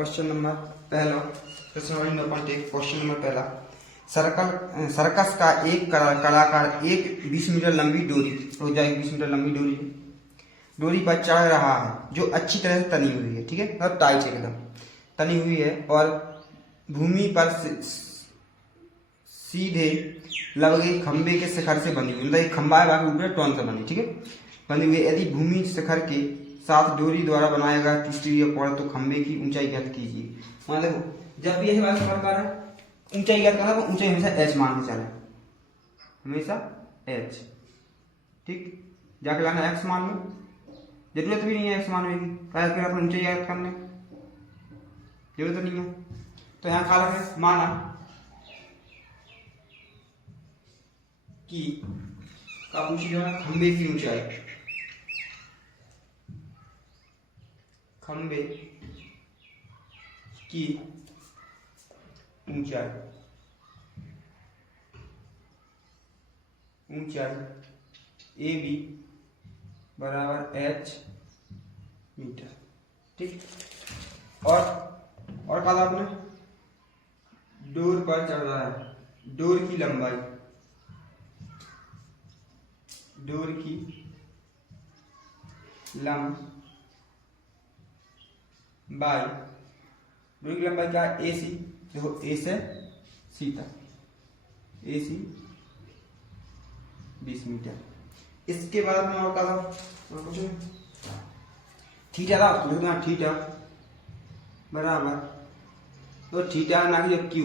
Question number पहला, question number पहला। Circus का एक कलाकार एक 20 मीटर लंबी डोरी, 20 मीटर लंबी डोरी पर चढ़ रहा है जो अच्छी तरह से तनी हुई है, ठीक है, मतलब टाइट एकदम तनी हुई है और भूमि पर सीधे लगे खंबे के शिखर से बनी हुई, मतलब एक खंबा है बाकी ऊपर टोन से बनी, ठीक है, बनी हुई। यदि भूमि शिखर के साथ डोरी द्वारा बनाया गया तीसरी कोण तो खंबे की ऊंचाई ज्ञात कीजिए। मान देखो जब भी ऐसे बात प्रकार है ऊंचाई ज्ञात करना तो ऊंचाई हमेशा एच मान के चले, हमेशा एच, ठीक, जाके लाना एक्स मान लो, जरूरत भी नहीं है एक्स मानने की, क्या अपन ऊंचाई ज्ञात करने जरूरत नहीं है। तो यहाँ खा लगे माना कि का पूछ लिया खंबे की ऊंचाई, खंबे की ऊंचाई ए बी बराबर एच मीटर, ठीक। और कहा था आपने डोर पर चढ़ रहा है, डोर की लंबाई, डोर की लंबाई, डोर की लंबाई क्या है, ए सी, देखो ए से सी तक, ए सी 20 मीटर। इसके बाद में और कहा कुछ थीटा था, तो थीटा बराबर तो थीटा ना कि क्यू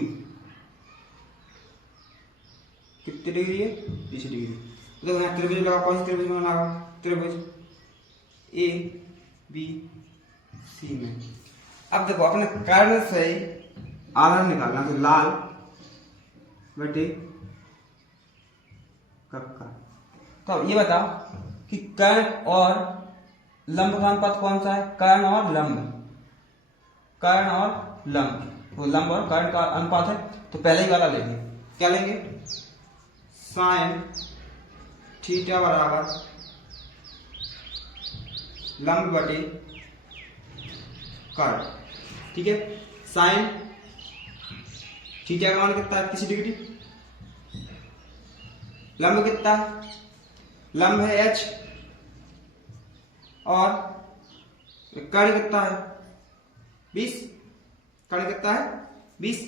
कितने डिग्री है, 20 डिग्री। तो यहाँ त्रिभुज लगा, कौन सी त्रिभुज में लगा, त्रिभुज ए बी सी में। अब देखो अपने कर्ण से आधार निकालना, तो लाल बटे कक्का। तो अब ये बताओ कि कर्ण और लंब का अनुपात कौन सा है, कर्ण और लंब, कर्ण और लंब, वो लंब और कर्ण का अनुपात है। तो पहले ही वाला लेंगे, क्या लेंगे, साइन थीटा बराबर लंब बटे कर्ण, ठीक है। साइन थीटा का मान कितना है, 30 डिग्री, लंब कितना है, लंब है एच, और कर्ण कितना है 20, कर्ण कितना है 20।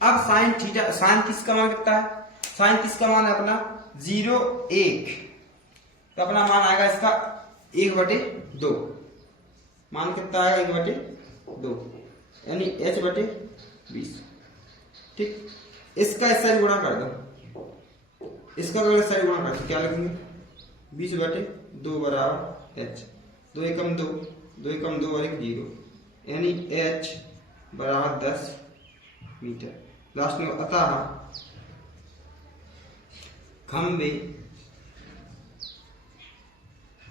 अब साइन थीटा, साइन किसका मान कितना है, साइन किसका मान है अपना 0 1, तो अपना मान आएगा इसका 1/2, मान कितना आएगा 1/2, यानी h बटे 20, ठीक। इसका इस साइड गुणा कर दो, इसका अगर इस साइड गुणा करते क्या लिखेंगे, 20/2 बराबर h, 2 एकम 2, 2 एकम 2 और 1 0, यानी h बराबर 10 मीटर। लास्ट में अतः खंबे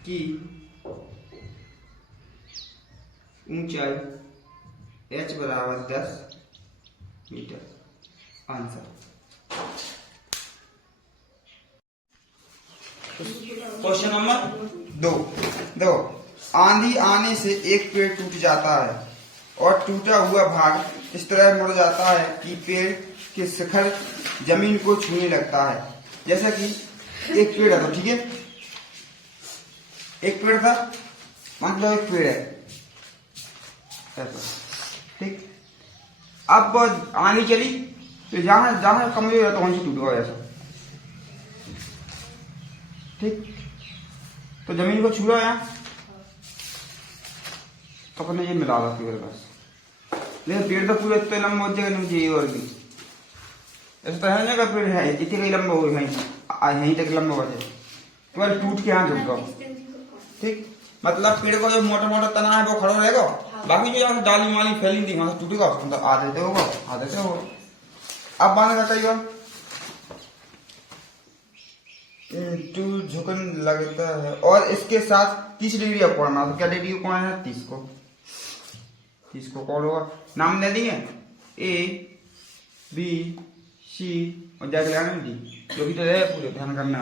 की ऊंचाई h बराबर 10 मीटर, आंसर। क्वेश्चन नंबर 2, देखो आंधी आने से एक पेड़ टूट जाता है और टूटा हुआ भाग इस तरह मुड़ जाता है कि पेड़ के शिखर जमीन को छूने लगता है। जैसा कि एक पेड़ है, तो ठीक है, एक पेड़ था, मतलब एक पेड़ है ऐसा, ठीक। अब आंधी चली तो जहां जहां कमजोर है तो वहीं से टूट गया ऐसा, ठीक। तो जमीन को छू रहा है तो अपने ये मिला रहा पेड़ बस, लेकिन पेड़ तो पूरे इतने लंबा हो जाएगा नीचे और भी ऐसा तो है ना, पेड़ है जितने कहीं लंबा हो यहीं तक लंबा हो जाए तो टूट के यहाँ झुक गया, ठीक। मतलब पेड़ को जो मोटा मोटा तना है वो खड़ा रहेगा, बाकी जो यहाँ डाली माली फैली थी वहां से टूटेगा, मतलब आधे से होगा आधे से होगा। अब बांध का चाहिए टू झुकन लगता है और इसके साथ 30 डिग्री का कोण है, तो क्या डिग्री कोण है 30 को कोण होगा, नाम दे दिए ए बी सी और जाके लगाना डी, जो भी तो है पूरे ध्यान करना।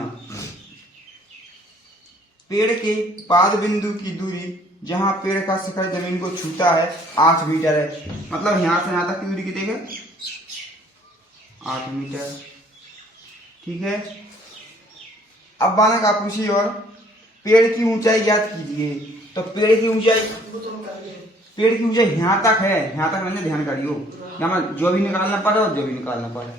पेड़ के पाद बिंदु की दूरी जहां पेड़ का शिखर जमीन को छूता है 8 मीटर है, मतलब यहां से यहां तक की दूरी कितनी है? 8 मीटर। ठीक है, अब बालक आप पूछिए और पेड़ की ऊंचाई ज्ञात कीजिए। तो पेड़ की ऊंचाई यहाँ तक है, यहाँ तक मैंने ध्यान करियो, यहाँ जो भी निकालना पड़े और जो भी निकालना पड़े।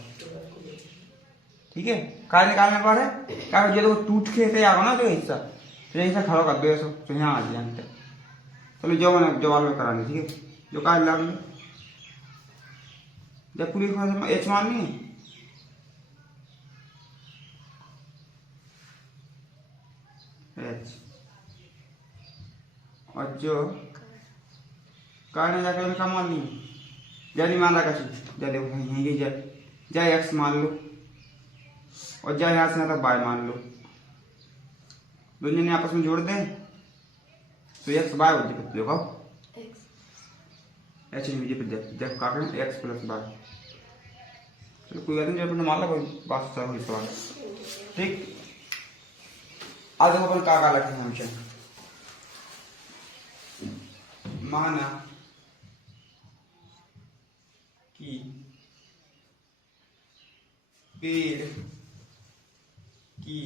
ठीक है, क्या निकालना पड़े? क्या जो तो टूट के से आगा ना जो हिस्सा, तो हिस्सा खड़ा कर दो तो यहाँ आ जाए। चलो जो मैंने जवाब में करानी, ठीक है, जो का लाभ में जब पूरी एच माननी है एच, और जो कारण जाकर क्या मान ली, जय नहीं मान रहा कछु, जय देखो यही जय जय एक्स मान लो, और जय यहाँ से यहाँ तक वाई मान लो, दोनों ने आपस में जोड़ दें तो एक्स वाई हो जाए। देखो एच जब का एक्स प्लस वाई, चलो कोई बात नहीं, जब मान लो कोई बात हुई सवाल। ठीक, आज देखो अपन का लगे हमेशा माना कि पेड़ की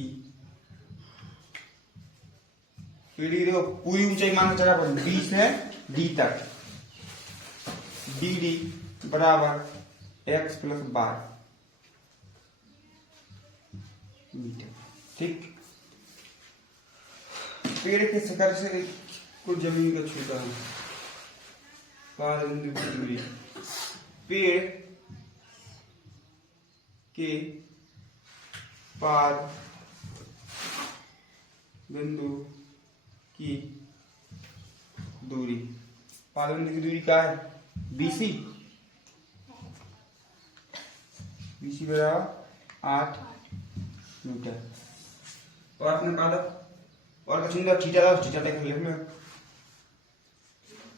पूरी ऊंचाई मान के चला पर डी से डी तक, डी डी बराबर एक्स प्लस वाई मीटर। ठीक, पेड़ के शिखर से कुछ जमीन का छूता है, बिंदु की दूरी, पेड़ के पार बिंदु की दूरी, पार बिंदु की दूरी क्या है? बीसी, बीसी बराबर 8 मीटर। और आपने कहा था और कुछ नहीं, थीटा था, थीटा देख लिख लो।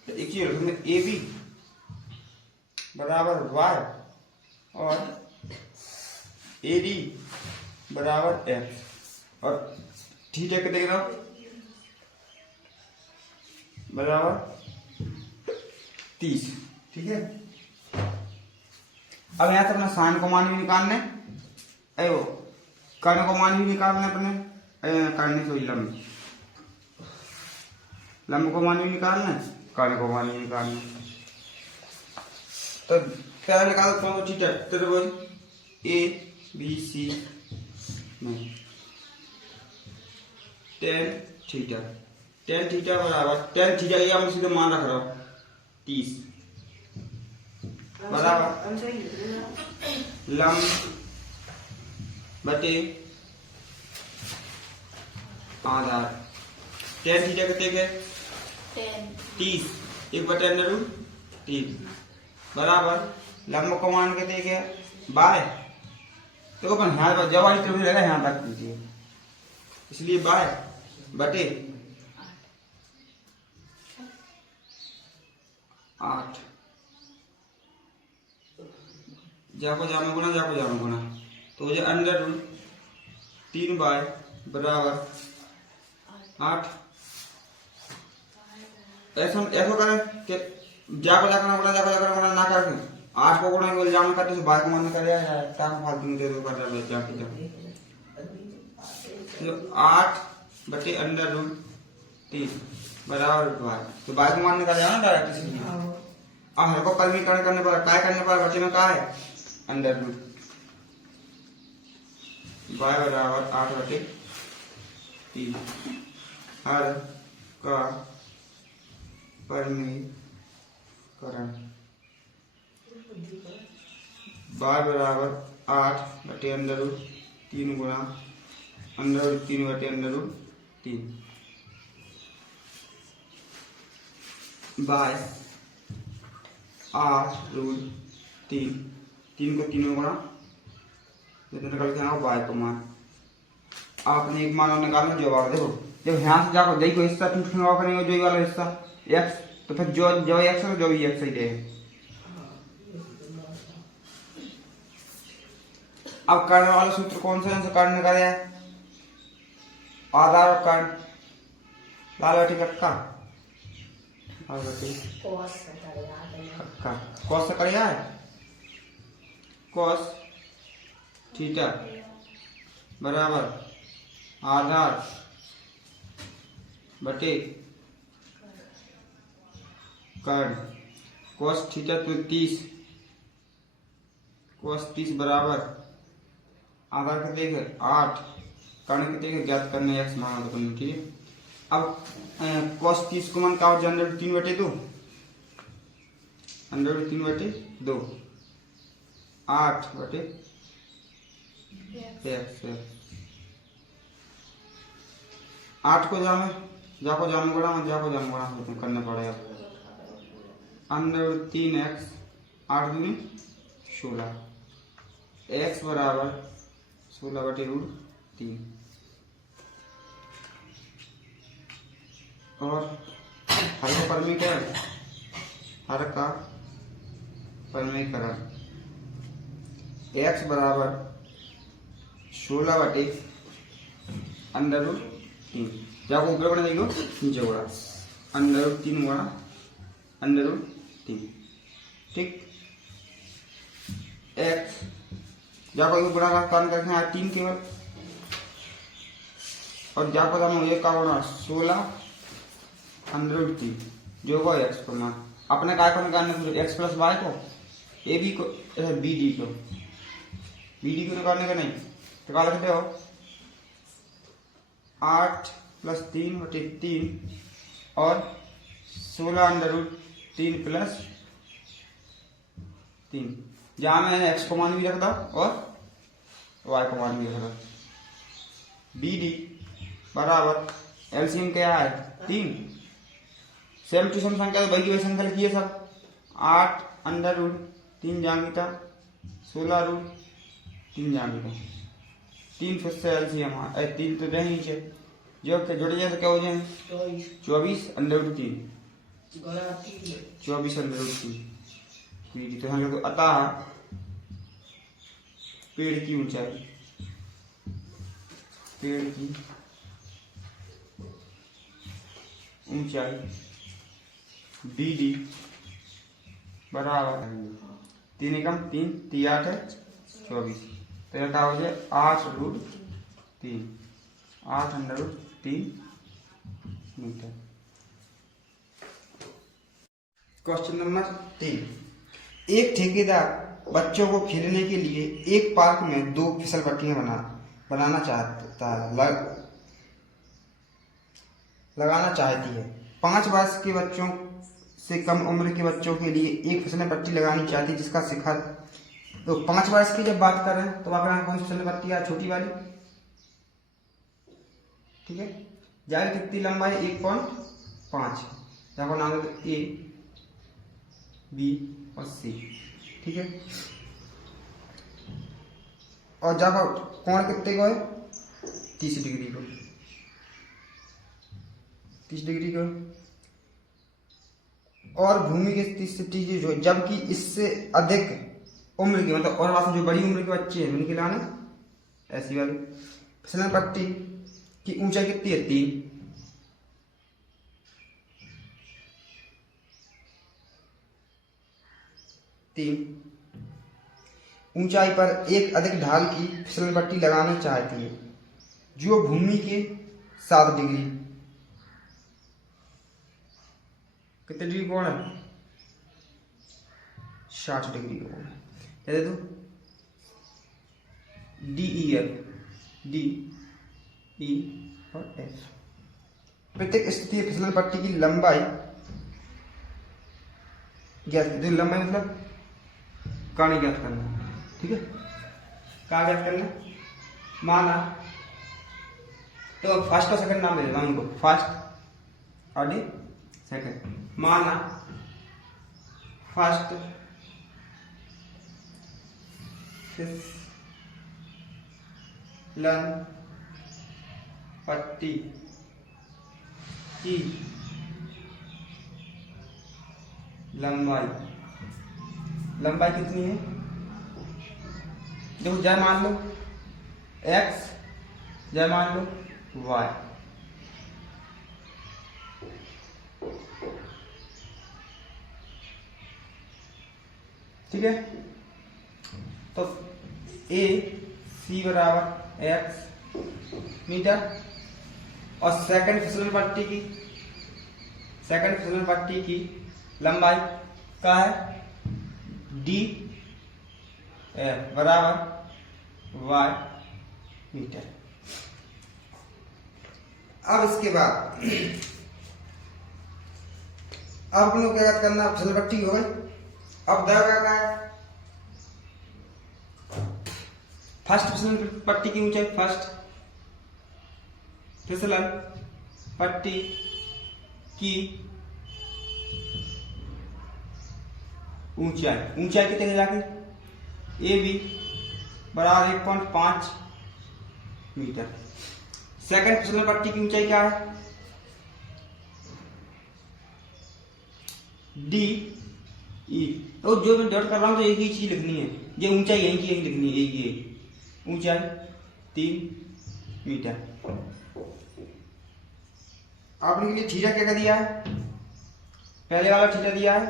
तो एक चीज रखोगे ए बी बराबर वाई और ए डी बराबर एक्स, और थीटा कितने का बराबर 30। ठीक है, अब यहां से अपना साइन को मान भी निकालने, वो कर्ण को मान भी निकालने अपने, करने से लंब को मान भी निकालना, कर्ण को मान भी निकालना। तो पहले निकाल कौन सा थीटा, तो ए बी सी नहीं, टेन थीटा बराबर, टेन थीटा या मैं सीधे मान रख रहा हूं 30 बराबर लंब बटे आधार। टेन थीटा कितने के 30, 1/√3 बराबर लंब को मान के देखे बाय, देखो अपन यहाँ पर जब वाली त्रिभुज रहेगा यहाँ तक कीजिए, इसलिए बाय बटे 8, जाको जामे गुना, तो मुझे √3 बाय बराबर 8। ऐसा करें कि जाकर ना करके 8 को गुणा को जाम करते तो बाय को मान कर यार ताकि फालतू में दे दो कर रहा है जाके तो 8 बटे √3 बराबर बाय, तो बाय को मान निकाल जाओ ना डायरेक्ट, इसलिए अब हर को परिमीकरण करने पर काय करने पर बचे में क्या है √, बाय बराबर 8 बटे 3, हर का परिमीकरण बाय बराबर 8 बटे √3 गुना √3 बटे √3 बाय 8√3, 3 को 3 गुना निकल के आओ बाय को मान, आपने एक मान निकालना जो बार देखो, जब यहाँ से जाकर देखो हिस्सा टूटने करेंगे जो वाला हिस्सा एक्स, तो फिर जो एक्स है जो भी एक्स ही रहेगा। अब कर्ण वाला सूत्र कौन सा है? कर्ण का है आधार और कर्ण लाल बटे कक्का और बटे cos कर याद है का कॉस से करिया है कॉस थीटा बराबर आधार बटे कर्ण कॉस थीटा तो 30 कॉस 30 बराबर आधार कितने के 8 कर्ण कितने के ज्ञात करने एक्स मान तो करना ठीक है। अब कॉस 30 को मान का हो जाए 3/2 3/2 8/x है 8 को जाको जाम बड़ा करना पड़ेगा अंडर 3x 8 दूनी 16 x बराबर 16/√3 और हर का परमीकरण x बराबर 16/√3 जाको ऊपर बना देखो नीचे बड़ा √3 बड़ा √3 ठीक x जाको एक बड़ा कान करके यहाँ 3 केवल और जाको दाम ये का बना 16 जो को x को मान अपने काय को निकालने x प्लस y को ए बी को बी डी को निकालने का नहीं तो क्या लिखते हो 8 + 3/3 और 16√3 + 3 जहां मैंने x को मान भी रख दा और y को मान भी रख दा बी डी बराबर एलसीएम क्या है 3 सेम टू सेम संख्या तो वही संख्या लिखी है सब 8√3 जांगिता 16√3 जांगिता 3 फिर से एलसीएम 3 तो रह नीचे जो जुड़ जाए तो क्या हो जाए 24√3 24√3 तो हम लोग अतः पेड़ की ऊंचाई बी डी बराबर 3 एकम 3 3 8 है 24 तो यह क्या हो जाए 8√3 8√3 मीटर। क्वेश्चन नंबर 3 एक ठेकेदार बच्चों को खेलने के लिए एक पार्क में 2 फिसल पट्टियां बनाना चाहता है लगाना चाहती है 5 वर्ष के बच्चों से कम उम्र के बच्चों के लिए एक फिसलन पट्टी लगानी चाहती है जिसका शिखर तो 5 वर्ष की जब बात कर रहे हैं तो आप यहाँ कौन सी फिसलन पट्टी है छोटी वाली ठीक है जाएगी कितनी लंबाई 1.5 यहाँ नाम ए बी और सी ठीक है और जाकर कोण कितने को है 30 डिग्री को 30 डिग्री को और भूमि के 30 जो जबकि इससे अधिक उम्र की मतलब और वास्तव जो बड़ी उम्र के बच्चे हैं उनके लाने ऐसी वाली फिसलन पट्टी की ऊंचाई कितनी है 3 ऊंचाई पर एक अधिक ढाल की फिसलन पट्टी लगाना चाहती है जो भूमि के 7 डिग्री कितने डिग्री कोण है 60 डिग्री कोण है क्या दे दो डी ई और एफ प्रत्येक स्थिति फिसलन पट्टी की लंबाई ज्ञात करनी लंबाई मतलब कर्ण ज्ञात करना ठीक है क्या ज्ञात करना माना तो फर्स्ट और सेकंड नाम दे देता हूं उनको फर्स्ट और सेकंड माना फर्स्ट फिसलन पट्टी की लंबाई कितनी है देखो जय मान लो x जय मान लो y ठीक है। तो ए सी बराबर एक्स मीटर और सेकंड फिसलन पट्टी की लंबाई क्या है डी बराबर वाई मीटर। अब इसके बाद अब अपन को क्या करना, फिसल पट्टी हो गई। अब दैर्घ्य क्या है, फर्स्ट फिसलन पट्टी की ऊंचाई, फर्स्ट फिसलन पट्टी की ऊंचाई कितने जाके ए बी बराबर 1.5 मीटर। सेकंड फिसलन पट्टी की ऊंचाई क्या है डी ई। तो जो मैं डॉट कर रहा हूं तो एक ही चीज लिखनी है, ये ऊंचाई यहीं की यहीं लिखनी है, ये ऊंचाई 3 मीटर। आपने के लिए थीटा क्या दिया है, पहले वाला थीटा दिया है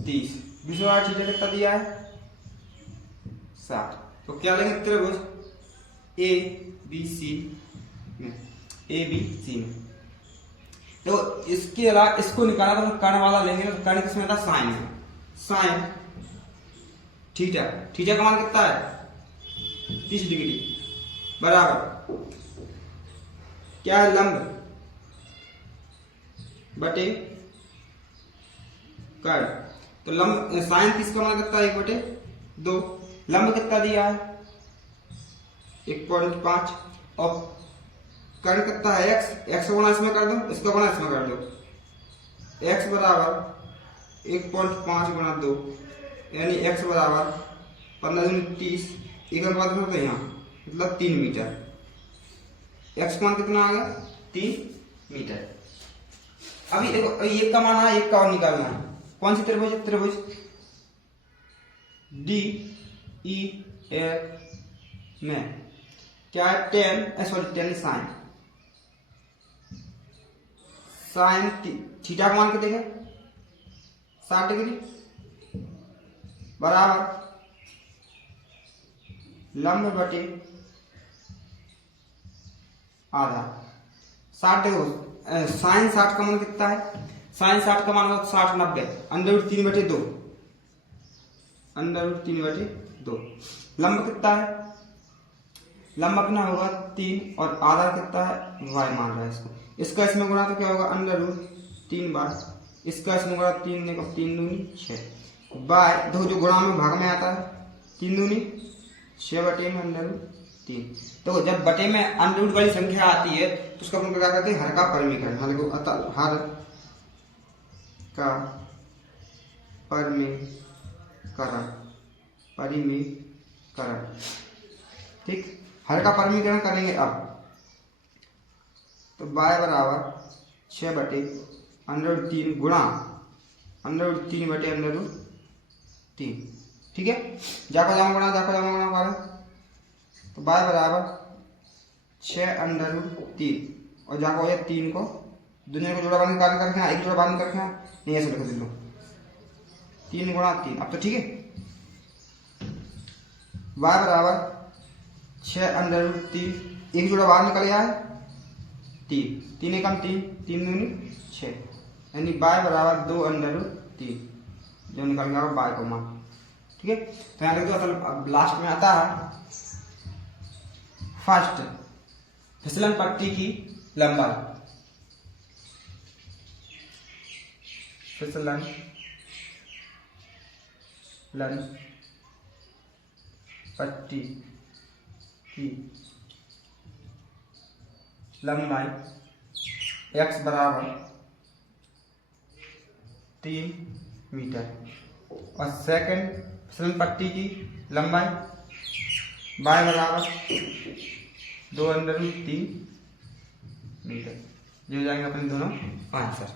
30, दूसरा वाला थीटा कितना दिया है 60। तो क्या लेंगे त्रिभुज ए बी सी में। तो इसके अलावा इसको निकाला तो कर्ण वाला लेंगे, तो कर्ण किसमें था साइन में, साइन थीटा का मान कितना है 30 डिग्री बराबर क्या है लंब बटे कर्ण। तो लंब साइन 30 का मान कितना है 1/2, लंब कितना दिया है 1.5 और कर्ण कितना है x गुणा इसमें कर दो, इसका गुणा इसमें कर दो, x बराबर 1.5 गुणा 2 यानी x बराबर 15×30 एक बात करते हैं यहाँ मतलब 3 मीटर। x का मान कितना आ गया 3 मीटर। अभी देखो एक का मान है, एक का और निकालना है। कौन सी त्रिभुज है, त्रिभुज डी ई एफ में क्या है टेन साइन थीटा का मान कितने है 60 डिग्री बराबर लंब बटे आधा 60 डिग्री। साइन 60 का मान कितना है, साइन 60 का मान होगा 60 90 √3/2 √3/2। लंब कितना है, लंब अपना होगा 3 और आधा कितना है y मान रहा है इसको, इसका इसमें गुणा तो क्या होगा √3 बार, इसका इसमें गुणा 3 दूनी 6 बाय दो जो गुणा में भाग में आता है 3 दूनी 6 बटे में √3। तो जब बटे में अंडर वाली संख्या आती है तो उसका अपन क्या कहते हैं हर का परिमीकरण, हर का परिमीकरण। ठीक, हर का परिमीकरण करेंगे अब तो y बराबर 6 बटे √3 गुणा √3 बटे √3। ठीक है, जाकर जाऊंगा गुणा तो y बराबर 6 √3 और जाकर हो जाए 3 को दुनिया को जोड़ा बांध कर रखना, एक जोड़ा बांध कर रखना नहीं, ऐसे लिख दो 3 गुणा 3। अब तो ठीक है, y बराबर 6 √3 एक जोड़ा बाहर निकल गया है 3 एकम 3 दूनी 6 यानी y बराबर 2 √3 जो निकल गया y को मान। ठीक है, तो यहाँ लिख दो। अब लास्ट में आता है फर्स्ट फिसलन पट्टी की लंबाई, फिसलन पट्टी की लंबाई x बराबर 3 मीटर और सेकंड फिसलन पट्टी की लंबाई y बराबर 2 √3 मीटर। जो जाएंगे अपने दोनों आंसर।